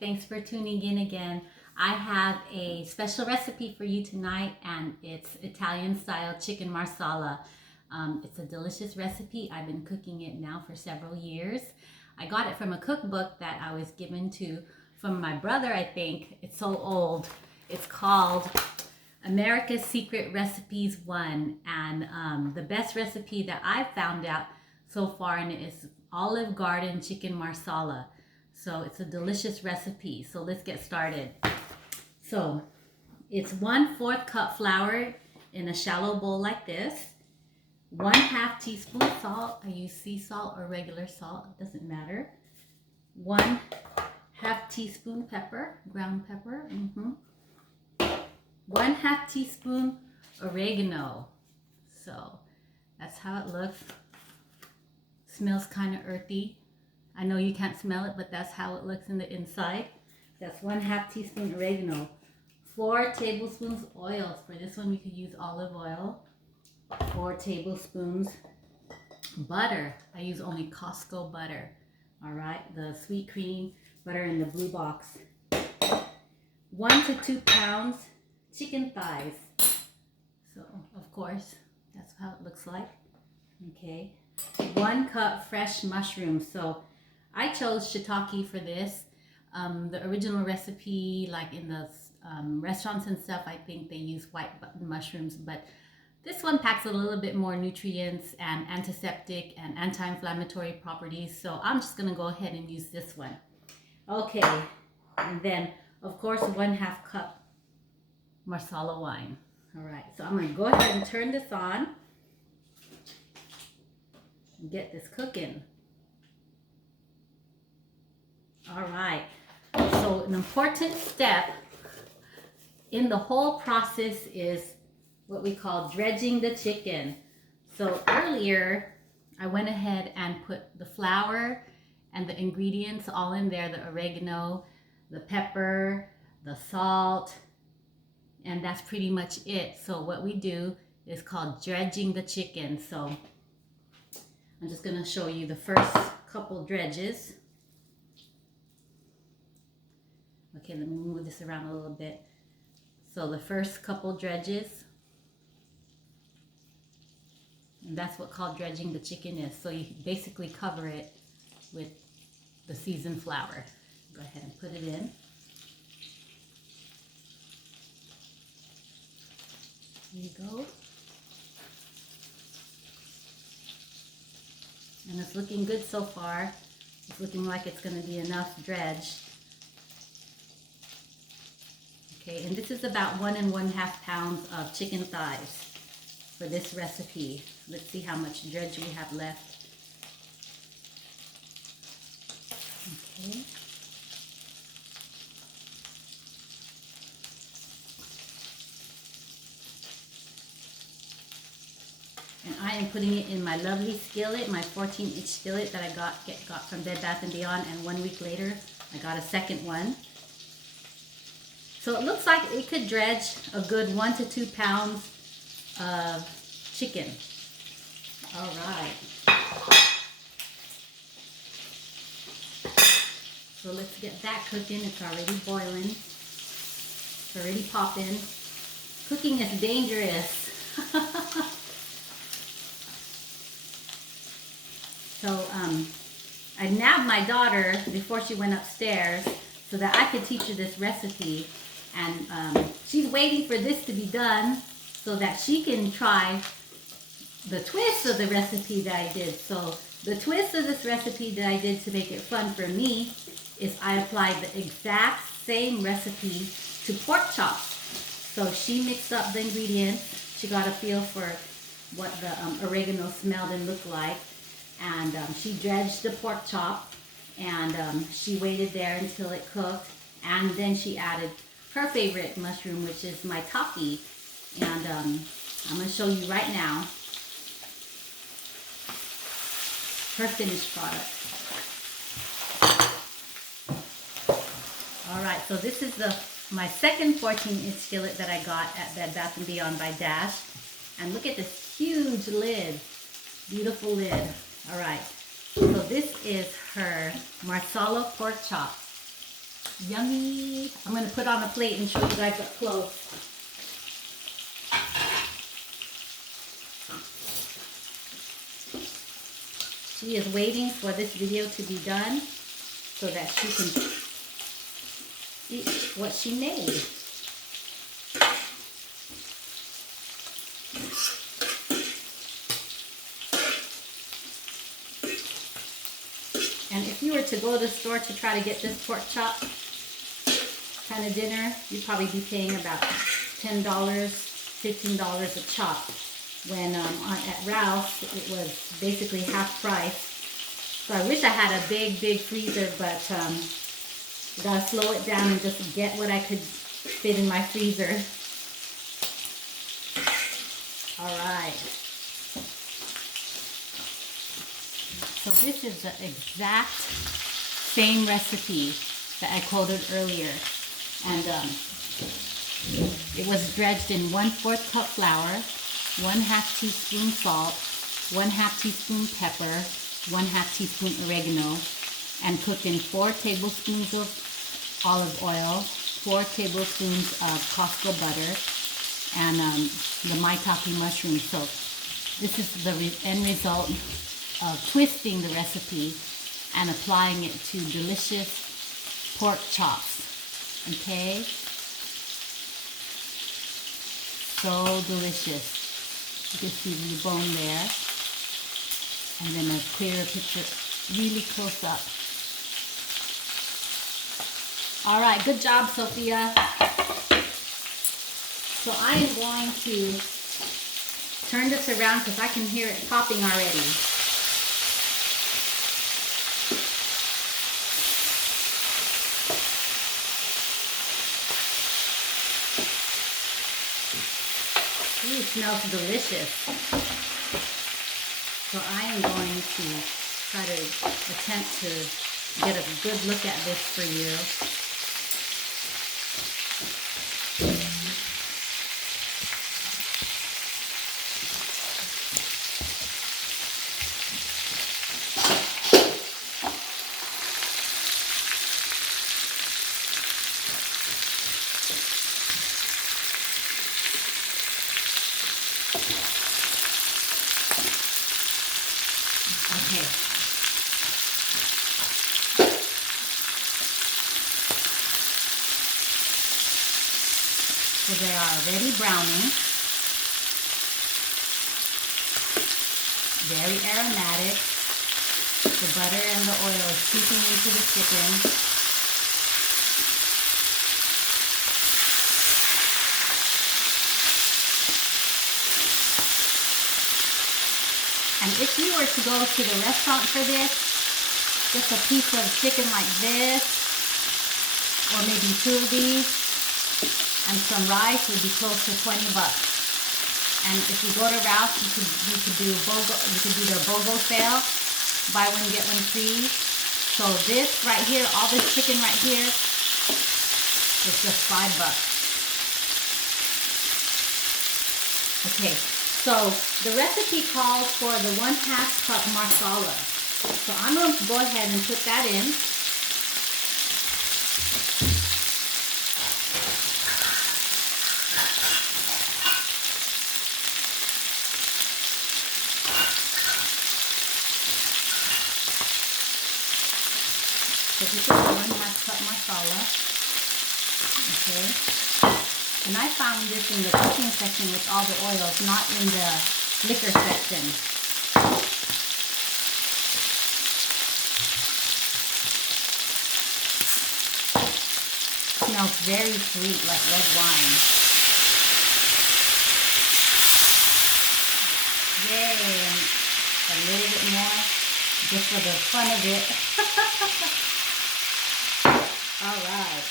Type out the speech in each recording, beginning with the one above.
Thanks for tuning in again. I have a special recipe for you tonight, and it's Italian style chicken marsala. It's a delicious recipe. I've been cooking it now for several years. I got it from a cookbook that I was given to from my brother, I think. It's so old. It's called America's Secret Recipes 1, and the best recipe that I've found out so far in it is Olive Garden chicken marsala. So it's a delicious recipe. So let's get started. So it's 1/4 cup flour in a shallow bowl like this. 1/2 teaspoon salt. I use sea salt or regular salt, it doesn't matter. 1/2 teaspoon pepper, ground pepper. 1/2 teaspoon oregano. So that's how it looks. Smells kind of earthy. I know you can't smell it, but that's how it looks in the inside. That's 1/2 teaspoon oregano. 4 tablespoons oil. For this one, you could use olive oil. 4 tablespoons butter. I use only Costco butter. All right, the sweet cream butter in the blue box. 1 to 2 pounds chicken thighs. So, of course, that's how it looks like. Okay. 1 cup fresh mushrooms. So I chose shiitake for this. The original recipe, like in the restaurants and stuff, I think they use white button mushrooms, but this one packs a little bit more nutrients and antiseptic and anti-inflammatory properties. So I'm just gonna go ahead and use this one. Okay, and then of course 1/2 cup marsala wine. All right, so I'm gonna go ahead and turn this on and get this cooking. All right, so an important step in the whole process is what we call dredging the chicken. So earlier I went ahead and put the flour and the ingredients all in there, the oregano, the pepper, the salt, and that's pretty much it. So what we do is called dredging the chicken. So I'm just gonna show you the first couple dredges. Okay, let me move this around a little bit. So the first couple dredges, and that's what called dredging the chicken is. So you basically cover it with the seasoned flour. Go ahead and put it in. There you go. And it's looking good so far. It's looking like it's going to be enough dredge. Okay, and this is about 1 1/2 pounds of chicken thighs for this recipe. Let's see how much dredge we have left. Okay. And I am putting it in my lovely skillet, my 14-inch skillet that I got from Bed Bath & Beyond, and 1 week later I got a second one. So it looks like it could dredge a good 1 to 2 pounds of chicken. All right. So let's get that cooking. It's already boiling. It's already popping. Cooking is dangerous. So I nabbed my daughter before she went upstairs so that I could teach her this recipe. And she's waiting for this to be done so that she can try the twist of the recipe that I did. So the twist of this recipe that I did to make it fun for me is I applied the exact same recipe to pork chops. So she mixed up the ingredients. She got a feel for what the oregano smelled and looked like. And she dredged the pork chop, and she waited there until it cooked. And then she added her favorite mushroom, which is maitake. And I'm going to show you right now her finished product. All right, so this is my second 14-inch skillet that I got at Bed Bath & Beyond by Dash. And look at this huge lid, beautiful lid. All right, so this is her marsala pork chop. Yummy. I'm going to put on a plate and show you guys up close. She is waiting for this video to be done so that she can eat what she made. And if you were to go to the store to try to get this pork chop kind of dinner, you'd probably be paying about $10, $15 a chop. When at Ralph's, it was basically half price. So I wish I had a big freezer, but gotta slow it down and just get what I could fit in my freezer. All right. So this is the exact same recipe that I quoted earlier. And it was dredged in 1/4 cup flour, 1/2 teaspoon salt, 1/2 teaspoon pepper, 1/2 teaspoon oregano, and cooked in 4 tablespoons of olive oil, 4 tablespoons of Costco butter, and the maitake mushrooms. So this is the end result of twisting the recipe and applying it to delicious pork chops. Okay? So delicious. You can see the bone there. And then a clearer picture really close up. All right, good job, Sophia. So I am going to turn this around because I can hear it popping already. Ooh, it smells delicious. So I am going to try to attempt to get a good look at this for you. Okay. So they are already browning. Very aromatic. The butter and the oil is seeping into the chicken. And if you were to go to the restaurant for this, just a piece of chicken like this, or maybe 2 of these, and some rice would be close to $20. And if you go to Ralph's, you could do their BOGO sale, buy one get one free. So this right here, all this chicken right here, is just $5. Okay. So the recipe calls for the 1/2 cup marsala. So I'm going to go ahead and put that in. So this is the 1/2 cup marsala. Okay. And I found this in the cooking section with all the oils, not in the liquor section. It smells very sweet, like red wine. Yay! And a little bit more, just for the fun of it. All right.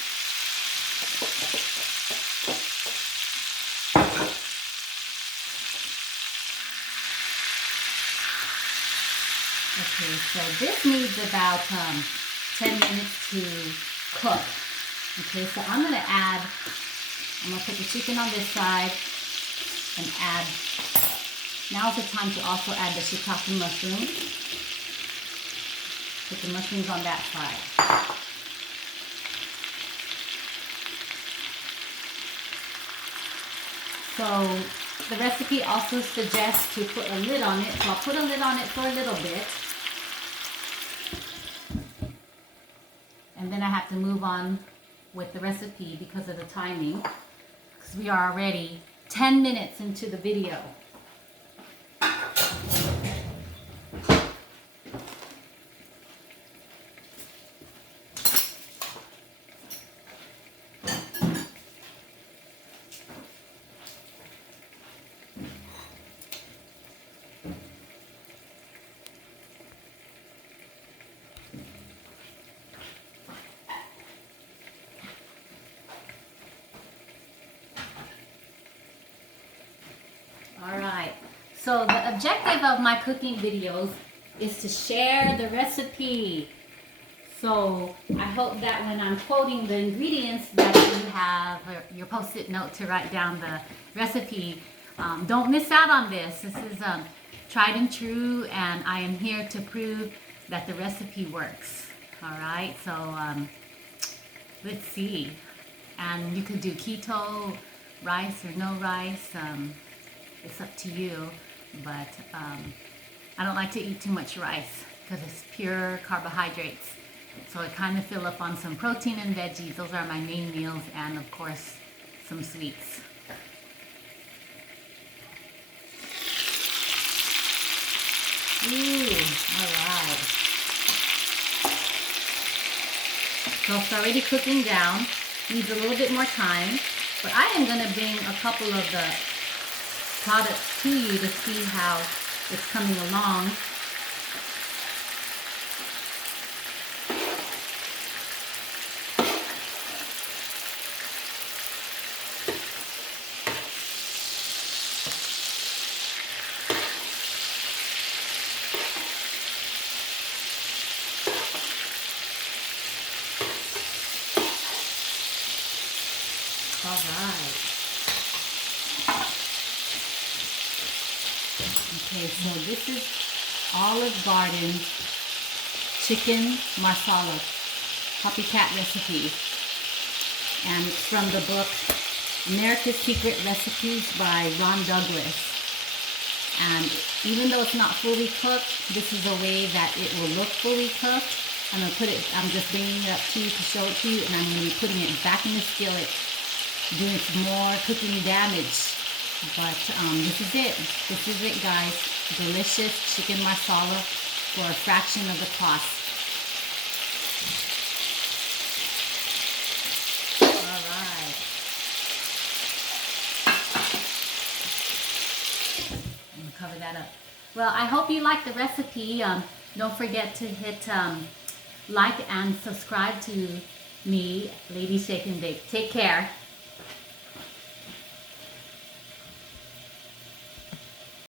Okay, so this needs about 10 minutes to cook. Okay, so I'm going to put the chicken on this side and add, now's the time to also add the shiitake mushrooms. Put the mushrooms on that side. So the recipe also suggests to put a lid on it. So I'll put a lid on it for a little bit. And then I have to move on with the recipe because of the timing. Because we are already 10 minutes into the video. Alright, so the objective of my cooking videos is to share the recipe. So I hope that when I'm quoting the ingredients that you have your post-it note to write down the recipe. Don't miss out on this. This is tried and true, and I am here to prove that the recipe works. Alright, so let's see. And you could do keto, rice or no rice. It's up to you, but I don't like to eat too much rice because it's pure carbohydrates. So I kind of fill up on some protein and veggies. Those are my main meals, and of course some sweets. Ooh, alright. So it's already cooking down. Needs a little bit more time, but I am going to bring a couple of the products to you to see how it's coming along. All right. Okay, so this is Olive Garden chicken marsala copycat recipe, and it's from the book America's Secret Recipes by Ron Douglas. And even though it's not fully cooked, this is a way that it will look fully cooked. I'm just bringing it up to you to show it to you, and I'm going to be putting it back in the skillet, doing some more cooking damage. But this is it. This is it, guys. Delicious chicken marsala for a fraction of the cost. All right. I'm gonna cover that up. Well, I hope you like the recipe. Don't forget to hit like and subscribe to me, Lady Shake and Bake. Take care.